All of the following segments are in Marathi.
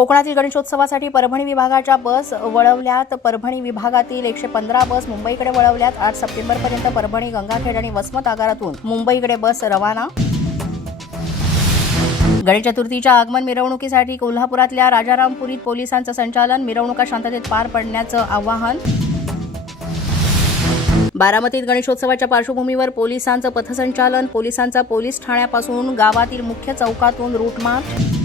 कोकणातील गणेशोत्सवासाठी परभणी विभागाच्या बस वळवल्यात. परभणी विभागातील एकशे पंधरा बस मुंबईकडे वळवल्यात. आठ सप्टेंबरपर्यंत परभणी गंगाखेड आणि वसमत आगारातून मुंबईकडे बस रवाना. गणेश चतुर्थीच्या आगमन मिरवणुकीसाठी कोल्हापुरातल्या राजारामपुरीत पोलिसांचं संचालन. मिरवणुका शांततेत पार पडण्याचं आवाहन. बारामतीत गणेशोत्सवाच्या पार्श्वभूमीवर पोलिसांचं पथसंचालन. पोलिसांचा पोलीस ठाण्यापासून गावातील मुख्य चौकातून रूटमार्च.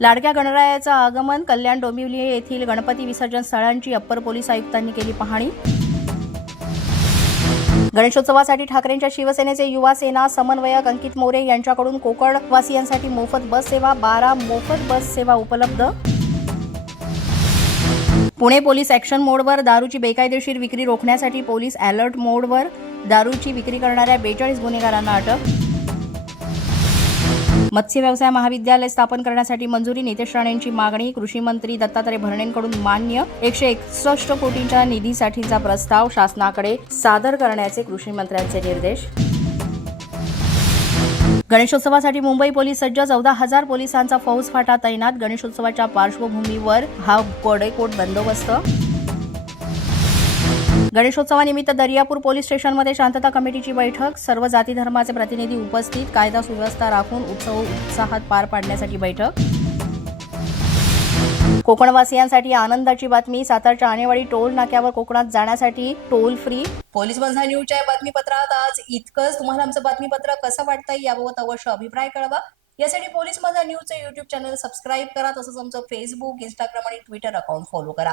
लाडक्या गणरायाचं आगमन कल्याण डोंबिवली येथील गणपती विसर्जन स्थळांची अप्पर पोलीस आयुक्तांनी केली पाहणी. गणेशोत्सवासाठी ठाकरेंच्या शिवसेनेचे युवा सेना समन्वयक अंकित मोरे यांच्याकडून कोकणवासियांसाठी मोफत बस सेवा बारा मोफत बस सेवा उपलब्ध. पुणे पोलीस ॲक्शन मोडवर दारूची बेकायदेशीर विक्री रोखण्यासाठी पोलीस अलर्ट मोडवर दारूची विक्री करणाऱ्या बेचाळीस गुन्हेगारांना अटक. मत्स्य व्यवसाय महाविद्यालय स्थापन करण्यासाठी मंजुरी नितेश राणेंची मागणी कृषी मंत्री दत्तात्रय भरणेंकडून मान्य एकशे एकसष्ट कोटींच्या निधीसाठीचा प्रस्ताव शासनाकडे सादर करण्याचे कृषी मंत्र्यांचे निर्देश. गणेशोत्सवासाठी मुंबई पोलीस सज्ज चौदा हजार पोलिसांचा फौज फाटा तैनात गणेशोत्सवाच्या पार्श्वभूमीवर हा कोडेकोट बंदोबस्त. गणेशोत्सवानिमित्त दर्यापूर पोलीस स्टेशनमध्ये शांतता कमिटीची बैठक. सर्व जाती धर्माचे प्रतिनिधी उपस्थित. कायदा सुव्यवस्था राखून उत्सव उत्साहात पार पाडण्यासाठी बैठक. कोकणवासियांसाठी आनंदाची बातमी. सातारच्या आणेवाडी टोल नाक्यावर कोकणात जाण्यासाठी टोल फ्री. पोलीस बंधा न्यूजच्या बातमीपत्रात आज इतकंच. तुम्हाला आमचं बातमीपत्र कसं वाटतंय याबाबत अवश्य अभिप्राय कळवा. यासाठी पोलीस माझा न्यूजचं युट्यूब चॅनल सबस्क्राईब करा. तसंच आमचं फेसबुक इंस्टाग्राम आणि ट्विटर अकाउंट फॉलो करा.